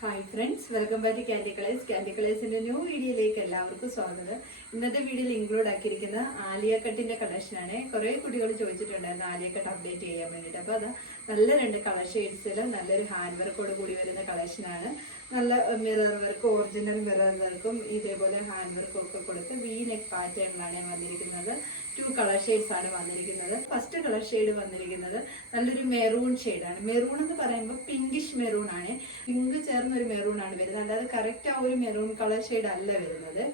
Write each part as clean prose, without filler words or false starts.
Hi friends, welcome back to Candy Colours. Candy കളേഴ്സിന്റെ new വീഡിയോയിലേക്ക് എല്ലാവർക്കും സ്വാഗതം. ഇന്നത്തെ വീഡിയോയിൽ ഇൻക്ലൂഡ് ആക്കിയിരിക്കുന്ന ആലിയ കട്ടിന്റെ കളക്ഷനാണ്. കുറെ കുട്ടികൾ ചോദിച്ചിട്ടുണ്ടായിരുന്നു ആലിയ കട്ട് അപ്ഡേറ്റ് ചെയ്യാൻ വേണ്ടിയിട്ട്. അപ്പോൾ അത് നല്ല രണ്ട് കളർ ഷെയ്ഡ്സിൽ നല്ലൊരു ഹാൻഡ് വർക്കോട് കൂടി വരുന്ന കളക്ഷനാണ്. നല്ല മിറർ വർക്ക്, ഒറിജിനൽ മിറർ വർക്കും ഇതേപോലെ ഹാൻഡ് വർക്കും ഒക്കെ കൊടുത്ത് വി നെക്ക് പാറ്റേണിലാണ് വന്നിരിക്കുന്നത്. 2 കളർ ഷെയ്ഡ്സ് ആണ് വന്നിരിക്കുന്നത്. ഫസ്റ്റ് കളർ ഷെയ്ഡ് വന്നിരിക്കുന്നത് നല്ലൊരു മെറൂൺ ഷെയ്ഡാണ്. മെറൂൺ എന്ന് പറയുമ്പോൾ പിങ്കിഷ് മെറൂൺ ആണ്. പിങ്ക് ചേർന്ന ഒരു മെറൂൺ ആണ് വരുന്നത്, അല്ലാതെ കറക്റ്റ് ആ ഒരു മെറൂൺ കളർ ഷെയ്ഡ് അല്ല വരുന്നത്.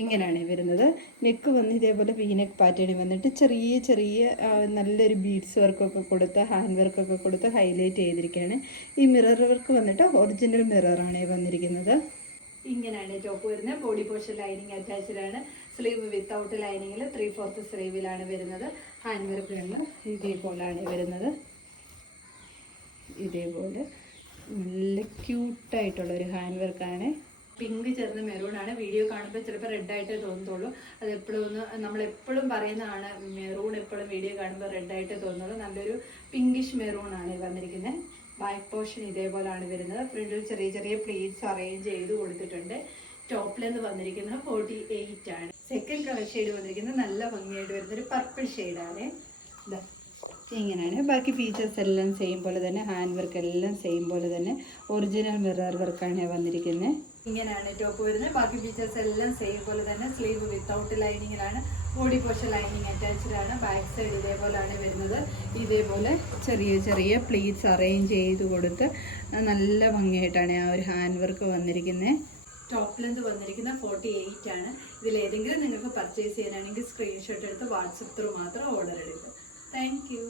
ഇങ്ങനെയാണ് വരുന്നത്. നെക്ക് വന്ന് ഇതേപോലെ വി നെക്ക് പാറ്റേണിൽ വന്നിട്ട് ചെറിയ ചെറിയ നല്ലൊരു ബീഡ്സ് വർക്കൊക്കെ കൊടുത്ത് ഹാൻഡ് വർക്കൊക്കെ കൊടുത്ത് ഹൈലൈറ്റ് ചെയ്തിരിക്കുകയാണ്. ഈ മിറർ വർക്ക് വന്നിട്ട് ഒറിജിനൽ മിററാണ് വന്നിരിക്കുന്നത്. ഇങ്ങനെയാണ് ടോപ്പ് വരുന്നത്. ബോഡി പോർഷൻ ലൈനിങ് അറ്റാച്ച്ഡ് ആണ്. സ്ലീവ് വിത്തൗട്ട് ലൈനിങ്ങിൽ 3/4 സ്ലീവിലാണ് വരുന്നത്. ഹാൻഡ് വർക്ക് ഇതേപോലെയാണ് വരുന്നത്. ഇതേപോലെ നല്ല ക്യൂട്ടായിട്ടുള്ളൊരു ഹാൻഡ് വർക്കാണ്. പിങ്ക് ചേർന്ന മെറൂൺ ആണ്. വീഡിയോ കാണുമ്പോൾ ചിലപ്പോൾ റെഡായിട്ടേ തോന്നുള്ളൂ. അത് എപ്പോഴും നമ്മളെപ്പോഴും പറയുന്നതാണ്, മെറൂൺ എപ്പോഴും വീഡിയോ കാണുമ്പോൾ റെഡായിട്ടേ തോന്നുള്ളൂ. നല്ലൊരു പിങ്കിഷ് മെറൂൺ ആണ് വന്നിരിക്കുന്നത്. ബാക്ക് പോർഷൻ ഇതേപോലെയാണ് വരുന്നത്. ഫ്രണ്ടിൽ ചെറിയ ചെറിയ പ്ലീറ്റ്സ് അറേഞ്ച് ചെയ്ത് കൊടുത്തിട്ടുണ്ട്. ടോപ്പ് ലെന്ത് വന്നിരിക്കുന്നത് 48 ആണ്. സെക്കൻഡ് കളർ ഷെയ്ഡ് വന്നിരിക്കുന്നത് നല്ല ഭംഗിയായിട്ട് വരുന്നൊരു പർപ്പിൾ ഷെയ്ഡാണ്. ഇങ്ങനെയാണ്. ബാക്കി ഫീച്ചേഴ്സ് എല്ലാം സെയിം പോലെ തന്നെ, ഹാൻഡ് വർക്ക് എല്ലാം സെയിം പോലെ തന്നെ ഒറിജിനൽ മിറർ വർക്കാണ് വന്നിരിക്കുന്നത്. ഇങ്ങനെയാണ് ടോപ്പ് വരുന്നത്. ബാക്കി ഫീച്ചേഴ്സ് എല്ലാം സെയിം പോലെ തന്നെ. സ്ലീവ് വിത്തൗട്ട് ലൈനിങ്ങിലാണ്. ബോഡി പോർഷൻ ലൈനിങ് അറ്റാച്ച്ഡ് ആണ്. ബാക്ക് സൈഡ് ഇതേപോലെയാണ് വരുന്നത്. ഇതേപോലെ ചെറിയ ചെറിയ പ്ലീറ്റ്സ് അറേഞ്ച് ചെയ്ത് കൊടുത്ത് നല്ല ഭംഗിയായിട്ടാണ് ആ ഒരു ഹാൻഡ് വർക്ക് വന്നിരിക്കുന്നത്. ടോപ്പ് ലെന്ത് വന്നിരിക്കുന്നത് 48 ആണ്. ഇതിലേതെങ്കിലും നിങ്ങൾക്ക് പർച്ചേസ് ചെയ്യാനാണെങ്കിൽ സ്ക്രീൻഷോട്ട് എടുത്ത് വാട്സപ്പ് ത്രൂ മാത്രം ഓർഡർ എടുക്കുക. Thank you.